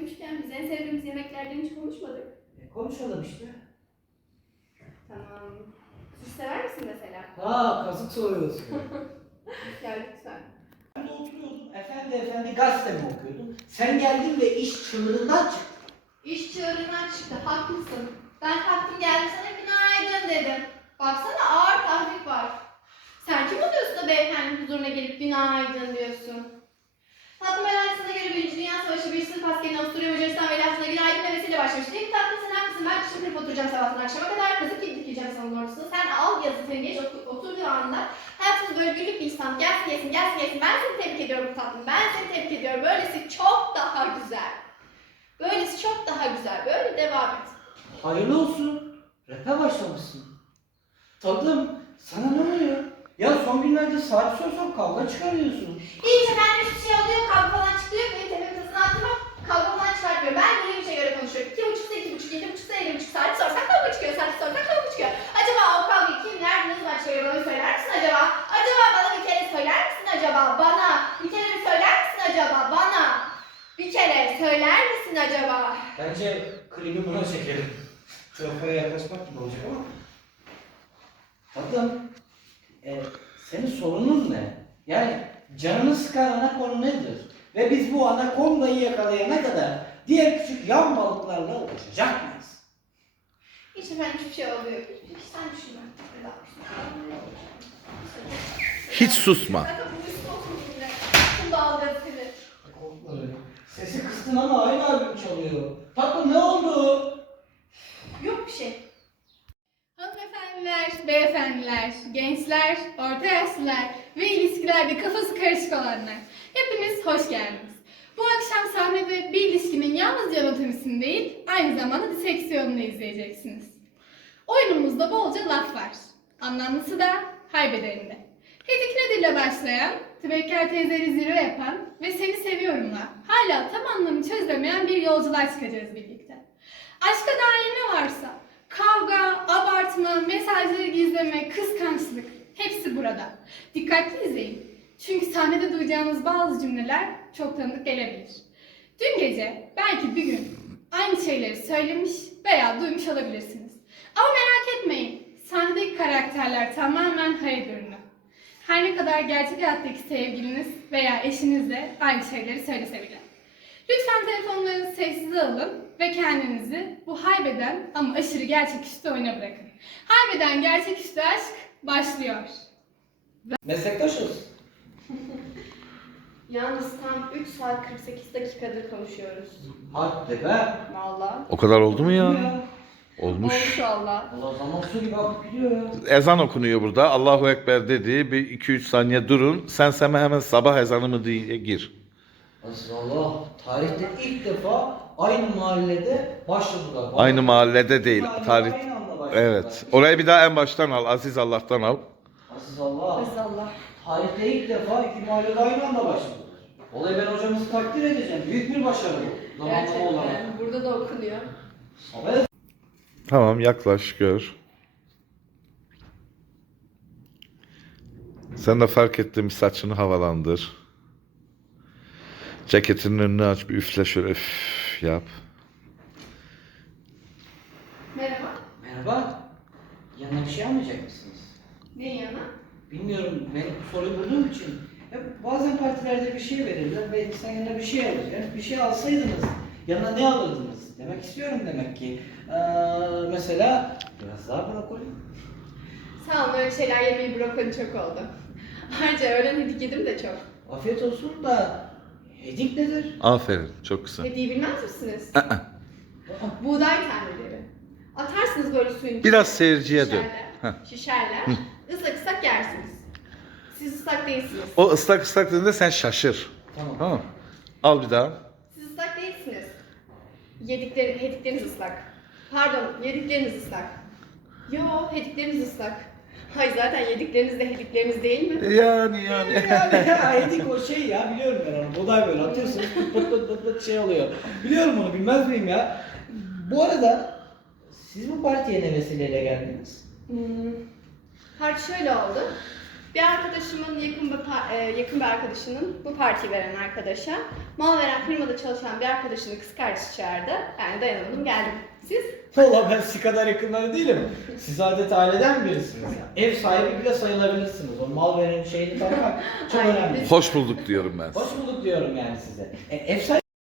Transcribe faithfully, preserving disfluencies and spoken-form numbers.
demişken biz en sevdiğimiz yemeklerden hiç konuşmadık. E, konuşalım işte. Tamam. Sushi sever misin mesela? Ha, kazık soruyorsun. Ya lütfen. Ben de oturuyordum, efendi efendi gazetemi okuyordum. Sen geldin ve iş çığırından çıktı. İş çığırından çıktı, haklısın. Ben kalktım geldim sana günaydın dedim. Baksana ağır tahrik var. Sen kim oluyorsun da beyefendi huzuruna gelip günaydın diyorsun? Tatlım Melancısına göre Birinci Dünya Savaşı bir sınıf askerinin Avusturya Macaristan veliahtına günaydın demesiyle başlamış. Değil mi tatlım, sen haklısın, ben kışın kırıp oturacağım sabahtan akşama kadar kazık gibi dikeceğim salonun ortasında. Sen al yazı geç oturduğu anda hayatımız böyle günlük bir insan gelsin gelsin gelsin gelsin. Ben seni tebrik ediyorum tatlım, ben seni tebrik ediyorum. Böylesi çok daha güzel. Böylesi çok daha güzel. Böyle devam et. Hayırlı olsun. Rap'e başlamışsın. Tatlım, sana ne oluyor? Ya son günlerde saat sorsan kavga çıkarıyorsun. İyice ben hiçbir şey oluyor, kavga falan çıkıyor. Benim tepemin tasını attırmak kavga falan çıkartmıyor. Ben böyle bir şey göre konuşuyorum. İki buçuksa iki buçuk, yedi buçuksa yedi buçuk saat sorsak kavga çıkıyor, saat sorsak kavga çıkıyor. Acaba o kavga kim, nerede, ne zaman çıkıyor bana söyler misin acaba? Acaba bana bir kere söyler misin acaba? Bana. Bir kere bir söyler misin acaba? Bana. Bir kere söyler misin acaba? Bence klibi buna çekelim. Trafoya yaklaşmak gibi olacak ama. Tatlım, e, senin sorunun ne? Yani canını sıkan ana konu nedir? Ve biz bu anakondayı yakalayana kadar diğer küçük yan balıklarla uğraşacak mıyız? Hiç efendim hiçbir şey oluyor. Hiç sen düşünme. Hiç susma. Zaten bu üstüne oturmuş bile. Şimdi alacağız seni. Sesi kıstın ama aynı albüm çalıyor. Tatlım ne oldu? Yok bir şey. Hanımefendiler, beyefendiler, gençler, orta yaşlılar ve ilişkilerde kafası karışık olanlar. Hepiniz hoş geldiniz. Bu akşam sahnede bir ilişkinin yalnızca anatomisini değil, aynı zamanda diseksiyonunu izleyeceksiniz. Oyunumuzda bolca laf var. Anlamlısı da haybederinde. Hedik nedirle başlayan, Tübekkar teyzeleri zirve yapan ve seni seviyorumla hala tam anlamı çözemeyen bir yolculuğa çıkacağız birlikte. Aşka dair ne varsa, kavga, abartma, mesajları gizleme, kıskançlık hepsi burada. Dikkatli izleyin. Çünkü sahnede duyacağınız bazı cümleler çok tanıdık gelebilir. Dün gece belki bir gün aynı şeyleri söylemiş veya duymuş olabilirsiniz. Ama merak etmeyin. Sahnedeki karakterler tamamen hayal ürünü. Her ne kadar gerçek hayattaki sevgiliniz veya eşiniz de aynı şeyleri söylese bile. Lütfen telefonlarınızı sessize alın ve kendinizi bu haybeden ama aşırı gerçeküstü oyuna bırakın. Haybeden gerçeküstü aşk başlıyor. Meslektaşız. Yalnız tam üç saat kırk sekiz dakikadır konuşuyoruz. Hadi be. Vallahi. O kadar oldu mu ya? Olmuş. Olmuş valla. Allah zaman su gibi akıp gidiyor ya. Ezan okunuyor burada. Allahu Ekber dedi. Bir iki üç saniye durun. Sen seme hemen sabah ezanı mı diye gir. Allah, tarihte ilk defa aynı mahallede başladılar. Aynı mahallede değil. Aynı- Tarih. aynı anda başladılar. Evet. Orayı bir daha en baştan al. Aziz Allah'tan al. Aziz Allah. Aziz Allah. Tarihte ilk defa iki mahallede aynı anda başladılar. Olayı ben hocamızı takdir edeceğim. Büyük bir başarı bu. Zamanlama olarak. Gerçekten. Burada da okunuyor. Evet. Tamam, yaklaş gör. Sen de fark ettim, saçını havalandır. Ceketinin önünü aç, bir üfle şöyle üf yap. Merhaba. Merhaba. Yanına bir şey almayacak mısınız? Ne yana? Bilmiyorum. Ben bu soruyu bulduğum için. Hep bazen partilerde bir şey verirler ve sen yanına bir şey alacaksın. Bir şey alsaydınız yanına ne alırdınız? Demek istiyorum demek ki. Ee, mesela biraz daha brokoli. Sağ olun, öyle şeyler yemeyi brokoli çok oldu. Ayrıca öğlen hedik yedim de çok. Afiyet olsun da hedik nedir? Aferin, çok güzel. Hediği bilmez misiniz? Aa, Buğday taneleri. Atarsınız böyle suyun içine. Biraz seyirciye dön. Şişerler. Heh. Şişerler. Islak ıslak yersiniz. Siz ıslak değilsiniz. O ıslak ıslak dediğinde sen şaşır. Tamam. Tamam. Al bir daha. Siz ıslak değilsiniz. Yedikleri, hedikleriniz ıslak. Pardon, yedikleriniz ıslak. Yo, hedikleriniz ıslak. Hay zaten yedikleriniz de hedikleriniz değil mi? Yani yani. Yani ya hedik o şey ya biliyorum ben onu. Buğday böyle atıyorsunuz pıt pıt pıt pıt pıt şey oluyor. Biliyorum onu bilmez miyim ya? Bu arada siz bu partiye ne vesileyle geldiniz? Hmm. Harç şöyle oldu. Bir arkadaşımın yakın bir, pa- e, yakın bir arkadaşının bu partiyi veren arkadaşa mal veren firmada çalışan bir arkadaşının kız kardeşi çağırdı. Ben de dayanamadım geldim. Siz? Valla ben siz kadar yakınları değilim. Siz adeta aileden birisiniz. Ya. Ev sahibi bile sayılabilirsiniz. O mal veren şeyini tanımak çok Ay, önemli. Hoş bulduk diyorum ben size. Hoş bulduk diyorum yani size. E, ev sahibi